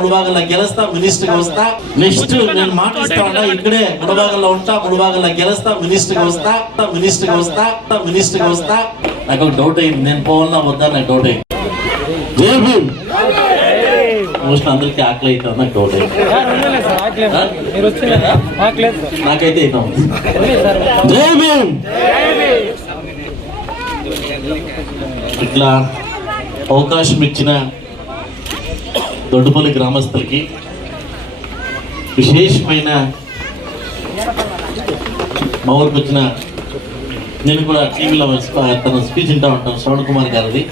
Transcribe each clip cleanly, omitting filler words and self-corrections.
ముడిభాగంలో గెలుస్తా, మినిస్టర్ గా వస్తా. నెక్స్ట్ నేను మాట ఇస్తా ఉంటా, ఇక్కడే ముడిభాగంలో ఉంటా, ముడిభాగంలో గెలుస్తా, మినిస్టర్ గా వస్తా, మినిస్టర్ గా వస్తా, మినిస్టర్ గా వస్తా. నాకు ఒక డౌట్ అయింది, నేను పోవాలన్నా వద్దా నాకు డౌట్ అయింది. జై భీమ్. మోస్ట్ అందరికి ఆకలి అయితే నాకు డౌట్ అయింది, నాకైతే అయితే జై భీమ్. ఇట్లా అవకాశం ఇచ్చిన దొడ్డుపల్లి గ్రామస్తులకి విశేషమైన మా ఊరికి వచ్చిన, నేను కూడా టీవీలో తన స్పీచ్ వింటూ ఉంటాను, శ్రవణ్ కుమార్ గారిది.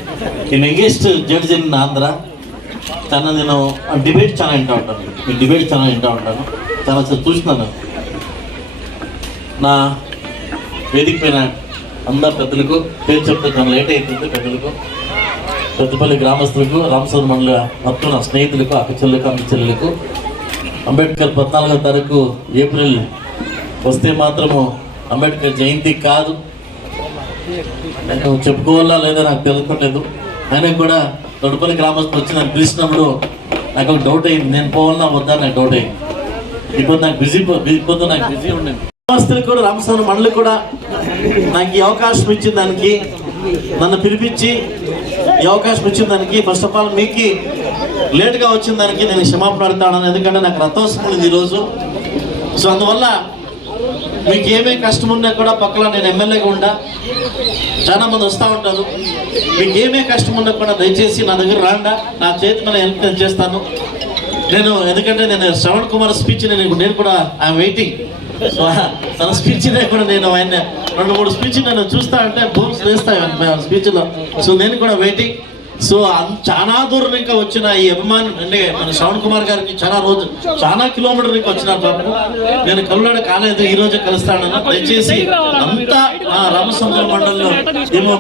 నేను యంగెస్ట్ జడ్జ్ ఇన్ ఆంధ్ర. చాలా నేను డిబేట్ చాలా వింటూ ఉంటాను, మీ డిబేట్ చాలా వింటూ ఉంటాను, చాలా చూస్తున్నాను. నా వేదిక పైన అందరు పెద్దలకు పేరు చెప్తే చాలా లేట్ అవుతుంది. పెద్దలకు, పెద్దపల్లి గ్రామస్తులకు, రామసూర్ మండల మొత్తం నా స్నేహితులకు, అక్క చెల్లెలకు, అమ్మ చెల్లెలకు, అంబేద్కర్ 14వ తారీఖు ఏప్రిల్ వస్తే మాత్రము అంబేద్కర్ జయంతి కాదు, నేను చెప్పుకోవాలా లేదా నాకు తెలుసుకోలేదు. ఆయన కూడా దొడ్డుపల్లి గ్రామస్తులు వచ్చి నన్ను పిలిచినప్పుడు నాకు ఒక డౌట్ అయింది, నేను పోవాలన్నా వద్దా నాకు డౌట్ అయింది. ఇప్పుడు నాకు బిజీ ఉండేది. గ్రామస్తులకు కూడా, రామసూర్ మండలికి కూడా నాకు ఈ అవకాశం ఇచ్చిన దానికి, నన్ను పిలిపించి ఈ అవకాశం ఇచ్చిన దానికి, ఫస్ట్ ఆఫ్ ఆల్ మీకు లేట్గా వచ్చిన దానికి నేను క్షమాపణ అడుగుతాను. ఎందుకంటే నాకు రథోత్సవం ఉంది ఈరోజు. సో అందువల్ల మీకు ఏమేమి కష్టం ఉన్నా కూడా పక్కన నేను ఎమ్మెల్యేగా ఉండా, చాలా మంది వస్తూ ఉంటారు. మీకు ఏమేమి కష్టం ఉన్నా కూడా దయచేసి నా దగ్గర రాండా, నా చేతి మీద హెల్ప్ నేను చేస్తాను. ఎందుకంటే నేను శ్రవణ్ కుమార్ స్పీచ్ నేను కూడా ఐఎమ్ వెయిటింగ్. సో తన స్పీచ్ కూడా నేను ఆయన 2-3 స్పీచ్ నేను చూస్తా అంటే బూమ్స్ వేస్తాను స్పీచ్లో. సో నేను కూడా వెయిటింగ్. సో చాలా దూరం ఇంకా వచ్చిన ఈ అభిమాని అంటే మన శ్రవణ్ కుమార్ గారికి చాలా కిలోమీటర్ ఇంకా వచ్చిన పాపం. నేను కలులాడ కాలేదు, ఈ రోజే కలుస్తాను. దయచేసి అంతా రామసముద్ర మండలంలో ఏమో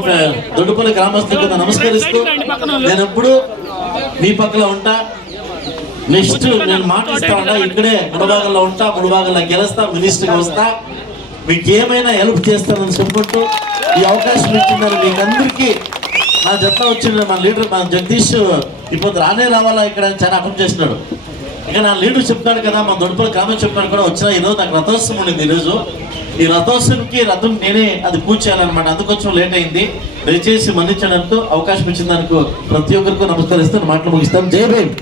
దొడ్డుపల్లి గ్రామస్తులకు నమస్కరిస్తూ నేను ఎప్పుడు మీ పక్కన ఉంటా. నెక్స్ట్ నేను మాట ఇస్తా ఉంటా, ఇక్కడే ముడిభాగంలో ఉంటా, ముడిభాగంలో గెలుస్తా, మినిస్టర్ గా వస్తా. మీకు ఏమైనా హెల్ప్ చేస్తానని చెప్పుకుంటూ ఈ అవకాశం ఇచ్చిందని మీకు అందరికీ, నా జట్లో వచ్చిన మన లీడర్ మన జగదీష్ ఇప్పుడు రావాలా ఇక్కడ చాలా అర్థం చేస్తున్నాడు. ఇక నా లీడర్ చెప్తాడు కదా, మా దొడ్డుపల్లి గ్రామం చెప్పాడు కూడా వచ్చిన. ఈరోజు నాకు రథోత్సవం ఉండింది. ఈరోజు ఈ రథోత్సవంకి రథం నేనే అది పూజ చేయాలన్నమాట, అందుకొంచెం లేట్ అయింది. దయచేసి మన్నించడంతో అవకాశం ఇచ్చిన దానికి ప్రతి ఒక్కరికి నమస్కరిస్తూ మాటలు ముగిస్తాను. జై భీమ్.